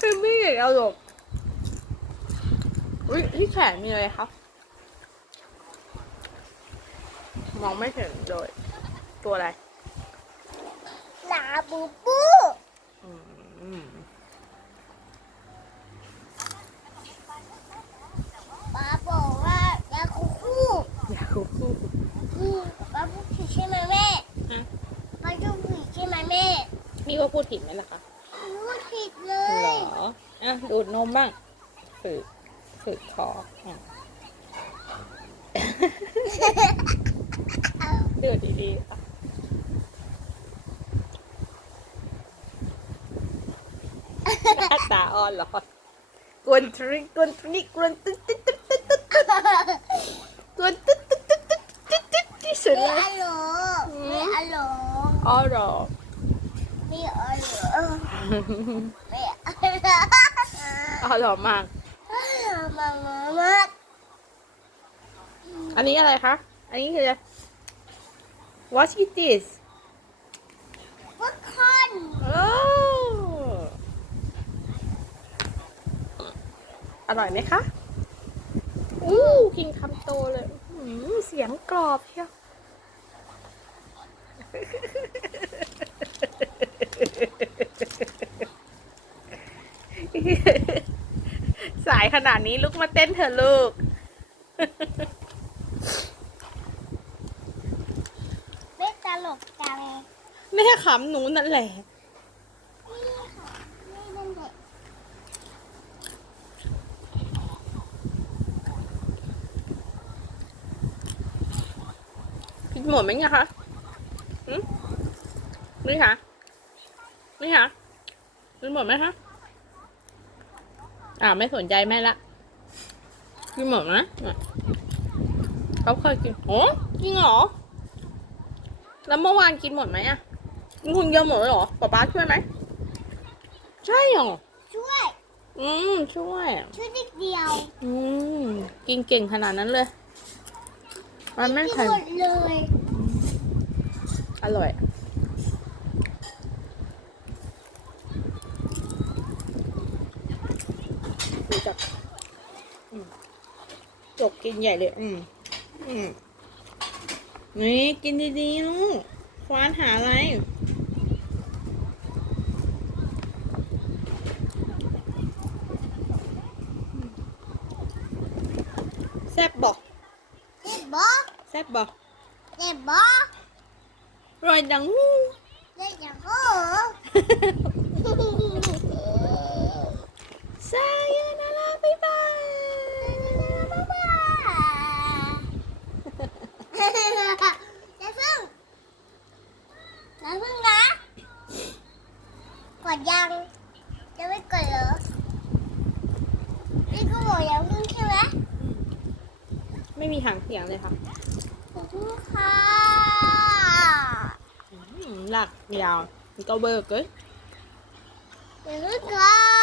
พี่มี่เอาหลบอุ้ยที่แขนมีอะไรครับ มองไม่เห็นเลย ตัวอะไร ลาบูบู อืม ป้าบอกว่าอยาคูคู่ อยากรู้ อืมป้าพูดผิดใช่ไหมแม่ ฮะ ป้าพูดผิดใช่ไหมแม่ นี่ว่าพูดผิดไหมล่ะคะพูดผิดเลเหรอยอะดูดนมบ้าง ฝึก ฝึกคออะดูดดีๆค่ะหน้าตาอ่อนเหรอกวนทริกกวนทริกกวนตึ๊ดตึ๊ดตึ๊ดตึ๊ดตึ๊ดตึ๊ดกวนตึ๊ดตึ๊ดตึ๊ดตึ๊ดตึ๊ดตึ๊ดที่สุดไม่เลยอร่อยไม่อร่อยอ๋อเหรอ ไม่อร่อยไม่อร่อยอ๋อเหรอมาก มามามาอันนี้อะไรคะ อันนี้คืออะไร What is this ทุกคนโอ้อร่อยไหมคะอู้กินคำโตเลยอื้อหือเสียงกรอบเชียว สายขนาดนี้ลุกมาเต้นเถอะลูก ไม่ตลกจังแม่ขำหนูนั่นแหละ นี่ค่ะนี่เป็นเด็กกินหมดไหมเนี่ยคะอืมนี่ค่ะ นี่ค่ะกินหมดไหมคะ อ่าไม่สนใจแม่ละกินหมดนะอะเขาเคยกินโอ้จริงเหรอ แล้วเมื่อวานกินหมดไหมอะกินคนเดียวหมดเลยเหรอป๊าป๊าช่วยไหมใช่เหรอช่วย อืมช่วย ช่วยนิดเดียว อืมกินเก่งขนาดนั้นเลยมันไม่กินใช่หมดเลย อร่อย ดูจับอืม จกกินใหญ่เลย อืม อืม นี่กินดีๆลูกควานหาอะไร แซ่บบอกเจ็บบ่แซ่บบอกเจ็บบ่อร่อยดังเจ็บจังโอ้ซายานาราบ๊ายบาย บ๊ายบายจะพึ่งจะ พึ่งนะ กดยังจะไม่กดเหรอนี่ก็บอกอย่าพึ่งใช่ไหมไม่มีหางเสียงเลยค่ะขอบคุณค่ะอืมหลักยาวมันก็เบิกเลยอย่าพึ่งก่อน